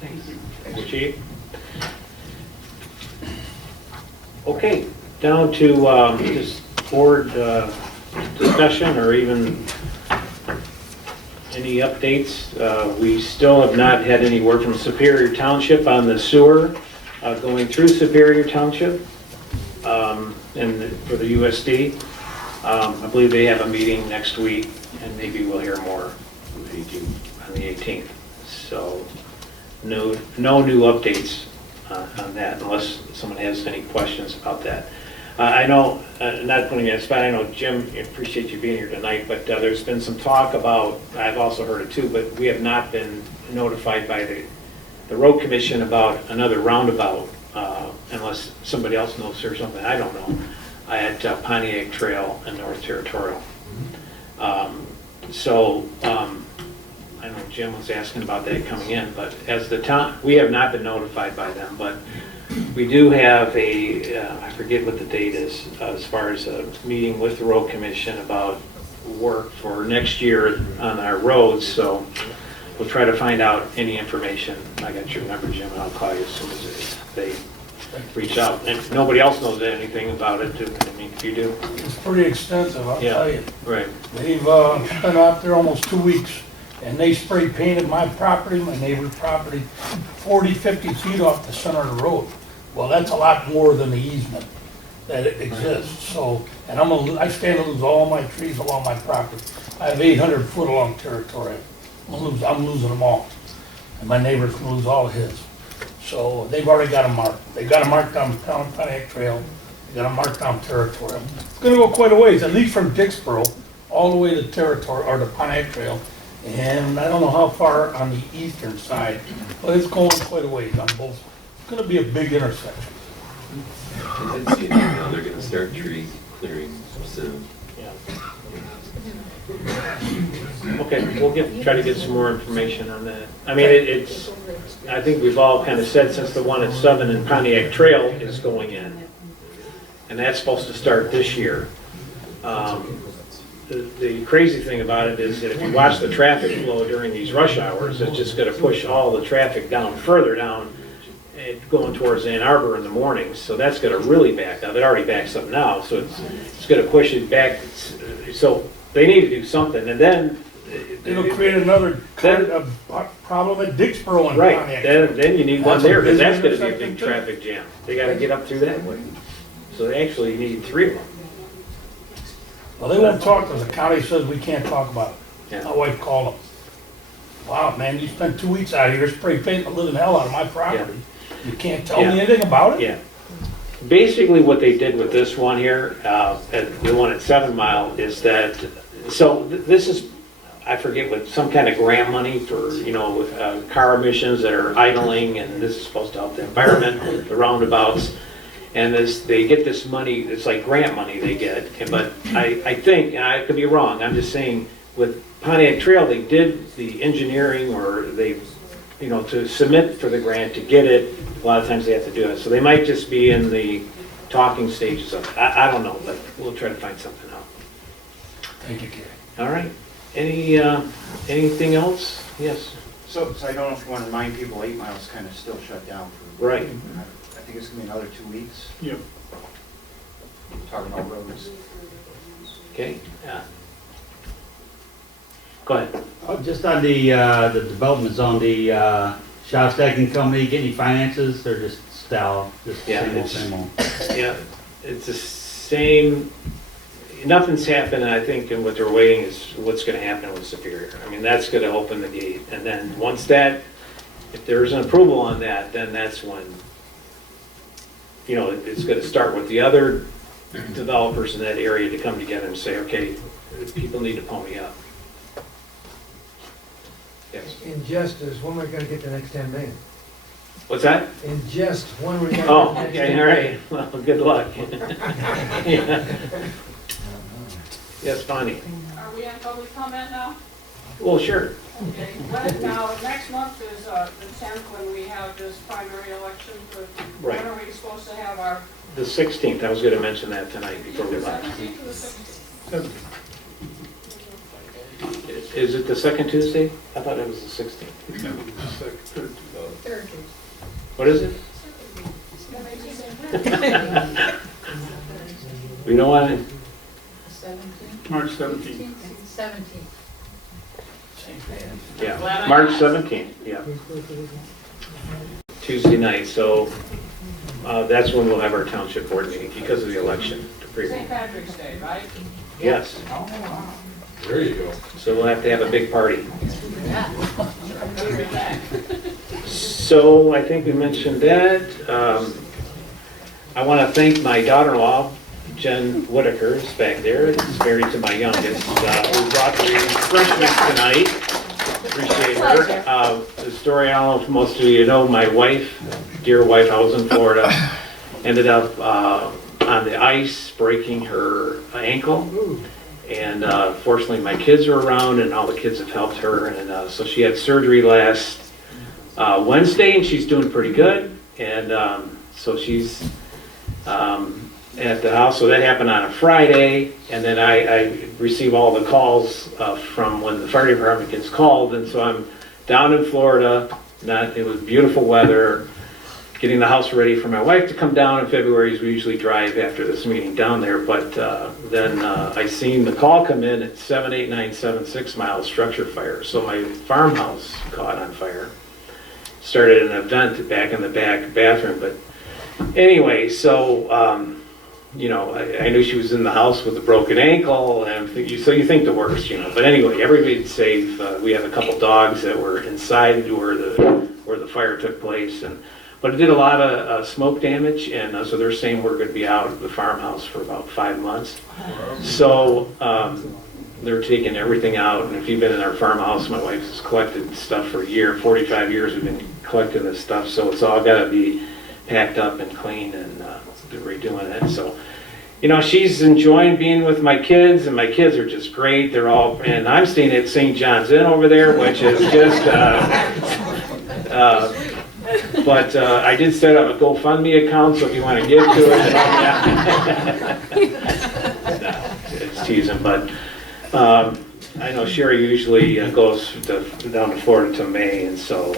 Thank you. Thanks, Chief. Okay, down to this board discussion or even any updates. We still have not had any word from Superior Township on the sewer going through Superior Township and for the USD. I believe they have a meeting next week, and maybe we'll hear more on the 18th. So no new updates on that, unless someone has any questions about that. I know, not putting you on the spot, I know, Jim, I appreciate you being here tonight, but there's been some talk about, I've also heard it too, but we have not been notified by the road commission about another roundabout, unless somebody else knows or something, I don't know, at Pontiac Trail and North Territorial. I know Jim was asking about that coming in, but as the town, we have not been notified by them, but we do have I forget what the date is, as far as a meeting with the road commission about work for next year on our roads, so we'll try to find out any information. I got your number, Jim, and I'll call you as soon as they reach out. And if nobody else knows anything about it, I mean, you do? It's pretty extensive, I'll tell you. Right. They've been out there almost 2 weeks, and they spray painted my property, my neighbor's property, 40, 50 feet off the center of the road. Well, that's a lot more than the easement that exists. So, and I stand to lose all my trees along my property. I have 800 foot along territory. I'm losing them all. And my neighbor's gonna lose all his. So they've already got them marked. They've got them marked down Pontiac Trail. They got them marked down Territorial. It's gonna go quite a ways, at least from Dixboro all the way to Territorial, or to Pontiac Trail. And I don't know how far on the eastern side, but it's going quite a ways on both. It's gonna be a big intersection. I did see it now, they're gonna start tree clearing soon. Yeah. Okay, we'll try to get some more information on that. I mean, it's, I think we've all kind of said since the one at 7 and Pontiac Trail is going in, and that's supposed to start this year. The crazy thing about it is that if you watch the traffic flow during these rush hours, it's just going to push all the traffic down, further down, going towards Ann Arbor in the mornings. So that's going to really back up. It already backs up now, so it's going to push it back. So they need to do something. And then It'll create another kind of problem at Dixboro and Right, Pontiac. then you need one That's a there, because that's busy gonna be a big intersection, too. traffic jam. They gotta get up through that way. So they actually need 3 of them. Well, they won't talk to us. The county says we can't talk about it. Yeah. My wife called them. Wow, man, you spent 2 weeks out here spray painting the living hell out of my property. You can't tell me Yeah. anything about it? Yeah. Basically, what they did with this one here, at the one at 7 Mile, is that, so this is, I forget what, some kind of grant money for, car emissions that are idling, and this is supposed to help the environment, the roundabouts. And they get this money, it's like grant money they get, but I think, and I could be wrong, I'm just saying, with Pontiac Trail, they did the engineering, or they, to submit for the grant to get it, a lot of times they have to do it. So they might just be in the talking stages of it. I don't know, but we'll try to find something out. Thank you, Gary. All right. Anything else? Yes. So I don't know if you want to remind people, 8 Mile's kind of still shut down for. Right. I think it's gonna be another 2 weeks, Yep. talking about roads. Okay. Yeah. Go ahead. Just on the developments on the shop stacking company, get any finances, or just style, just Yeah, same old, it's- same old? Yeah, it's the same, nothing's happened, and I think, and what they're waiting is what's gonna happen with Superior. I mean, that's gonna open the gate, and then once that, if there's an approval on that, then that's when, it's gonna start with the other developers in that area to come together and say, okay, people need to pony up. Yes. In justice, when we're gonna get the next 10 million? What's that? In just, when we're gonna get Oh, the next okay, 10 all million? right, well, good luck. Yeah. Yes, Bonnie? Are we on public comment now? Well, sure. Okay, now, next month is the 10th when we have this primary election, but Right. when are we supposed to have our? The 16th, I was gonna mention that tonight before we The left. 17th or the 16th? Is it the second Tuesday? I thought it was the 16th. Third. What is it? We don't want it. March 17th. 17th. Yeah, March 17th, yeah. Tuesday night, so that's when we'll have our township board meeting because of the election. St. Patrick's Day, right? Yes, Oh, wow. There you go. so we'll have to have a big party. So I think we mentioned that. I want to thank my daughter-in-law, Jen Whitaker, is back there, is married to my youngest, who brought the refreshments tonight. Appreciate her. The story, I don't know if most of you know, my wife, dear wife, I was in Florida, ended up on the ice, breaking her ankle. And fortunately, my kids are around, and all the kids have helped her. And so she had surgery last Wednesday, and she's doing pretty good. And so she's at the house. So that happened on a Friday, and then I receive all the calls from when the fire department gets called. And so I'm down in Florida. It was beautiful weather. Getting the house ready for my wife to come down in February, as we usually drive after this meeting down there. But then I seen the call come in at 78976 Miles structure fire. So my farmhouse caught on fire. Started an event back in the back bathroom. But anyway, so I knew she was in the house with a broken ankle, and so you think the worst, But anyway, everybody's safe. We have a couple dogs that were inside where the fire took place, but it did a lot of smoke damage, and so they're saying we're going to be out of the farmhouse for about 5 months. So they're taking everything out, and if you've been in our farmhouse, my wife has collected stuff for a year. 45 years we've been collecting this stuff, so it's all got to be packed up and cleaned, and redoing it. So, she's enjoying being with my kids, and my kids are just great. They're all, and I'm staying at St. John's Inn over there, which is just, but I did set up a GoFundMe account, so if you want to give to it. No, it's teasing, but I know Sherry usually goes down to Florida to May, and so,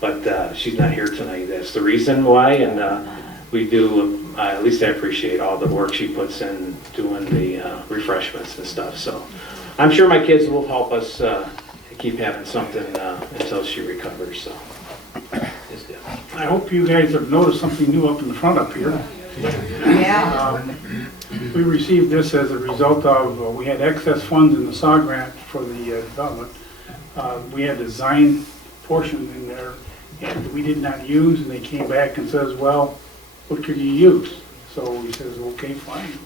but she's not here tonight. That's the reason why, and we do, at least I appreciate all the work she puts in doing the refreshments and stuff. So I'm sure my kids will help us keep having something until she recovers, so. It's good. I hope you guys have noticed something new up in the front up here. Yeah. We received this as a result of, we had excess funds in the SAW grant for the development. We had design portions in there and we did not use, and they came back and says, well, what could you use? So we says, okay, fine.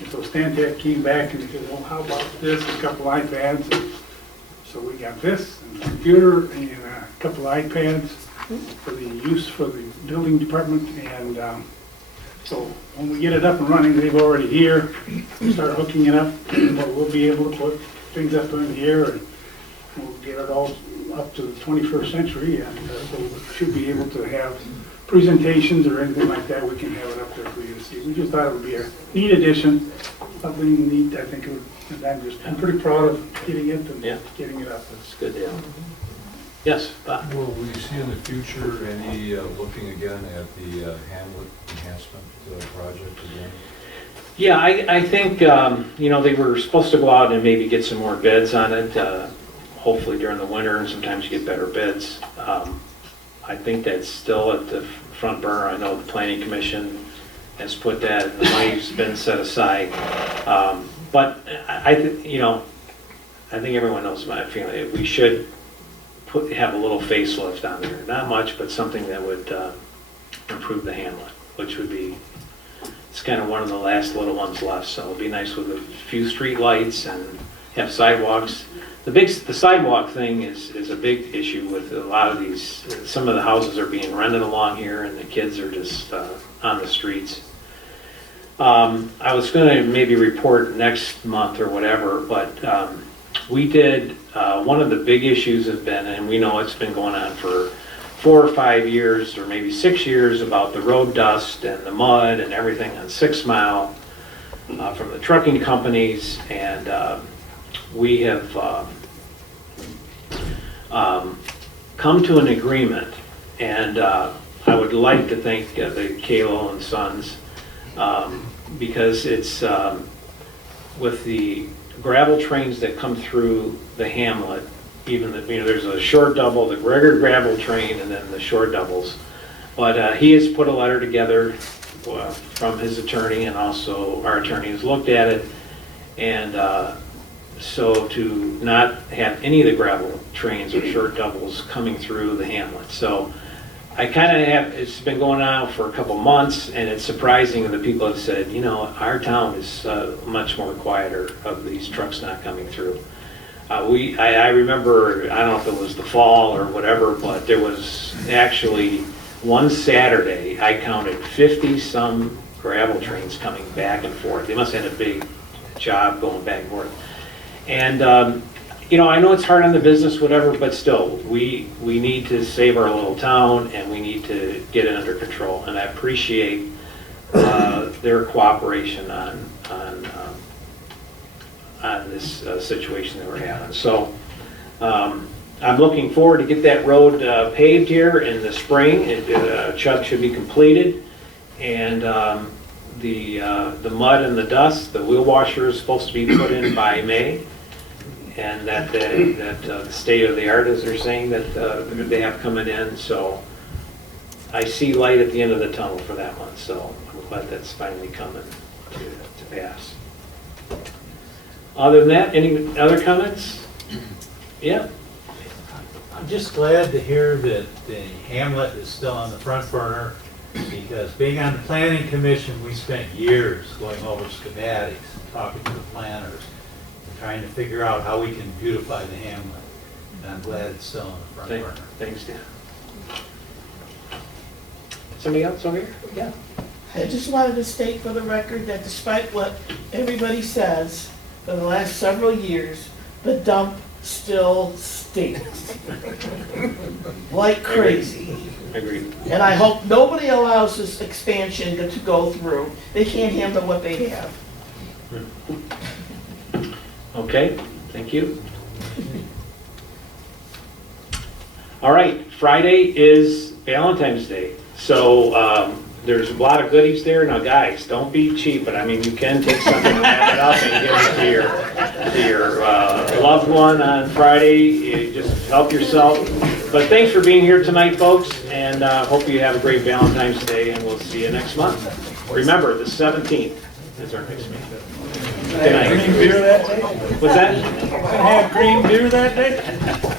And so Stantec came back and he said, well, how about this, a couple iPads? And so we got this, and a computer, and a couple iPads for the use for the building department. And so when we get it up and running, they've already here, start hooking it up, but we'll be able to put things up in here, and we'll get it all up to the 21st century, and so we should be able to have presentations or anything like that. We can have it up there for you to see. We just thought it would be a neat addition, something neat. I think it would, and I'm pretty proud of getting it and getting it up. It's a good deal. Yes, Bob? Will we see in the future any looking again at the Hamlet enhancement project again? Yeah, I think, you know, they were supposed to go out and maybe get some more bids on it, hopefully during the winter, and sometimes you get better bids. I think that's still at the front burner. I know the Planning Commission has put that, the money's been set aside. But you know, I think everyone knows my feeling. We should have a little facelift on there. Not much, but something that would improve the hamlet, which would be, it's kind of one of the last little ones left. So it'd be nice with a few street lights and have sidewalks. The sidewalk thing is a big issue with a lot of these. Some of the houses are being rented along here, and the kids are just on the streets. I was going to maybe report next month or whatever, but we did, one of the big issues has been, and we know it's been going on for 4 or 5 years or maybe 6 years, about the road dust and the mud and everything on 6 Mile from the trucking companies. And we have come to an agreement, and I would like to thank the Kalo and Sons, because it's with the gravel trains that come through the hamlet, even the, you know, there's a short double, the regular gravel train, and then the short doubles. But he has put a letter together from his attorney, and also our attorney has looked at it, and so to not have any of the gravel trains or short doubles coming through the hamlet. So I kind of have, it's been going on for a couple months, and it's surprising that people have said, you know, our town is much more quieter of these trucks not coming through. I remember, I don't know if it was the fall or whatever, but there was actually one Saturday, I counted 50-some gravel trains coming back and forth. They must have had a big job going back and forth. And you know, I know it's hard on the business, whatever, but still, we need to save our little town, and we need to get it under control. And I appreciate their cooperation on this situation that we're having. So I'm looking forward to get that road paved here in the spring. Chuck should be completed, and the mud and the dust, the wheel washer is supposed to be put in by May. And that the state of the art, as they're saying, that they have coming in. So I see light at the end of the tunnel for that one. So I'm glad that's finally coming to pass. Other than that, any other comments? Yeah. I'm just glad to hear that the hamlet is still on the front burner, because being on the planning commission, we spent years going over schematics and talking to the planners, trying to figure out how we can beautify the hamlet. And I'm glad it's still on the front burner. Thanks, Dan. Somebody else over here? Yeah. I just wanted to state for the record that despite what everybody says, for the last several years, the dump still stinks. Like crazy. Agreed. And I hope nobody allows this expansion to go through. They can't handle what they have. Okay, thank you. All right, Friday is Valentine's Day. So there's a lot of goodies there. Now, guys, don't be cheap, but I mean, you can take something and wrap it up and give it to your loved one on Friday. You just help yourself. But thanks for being here tonight, folks, and hope you have a great Valentine's Day, and we'll see you next month. Remember, the 17th is our next meeting. Good night. Green beer that day? What's that? Have green beer that day?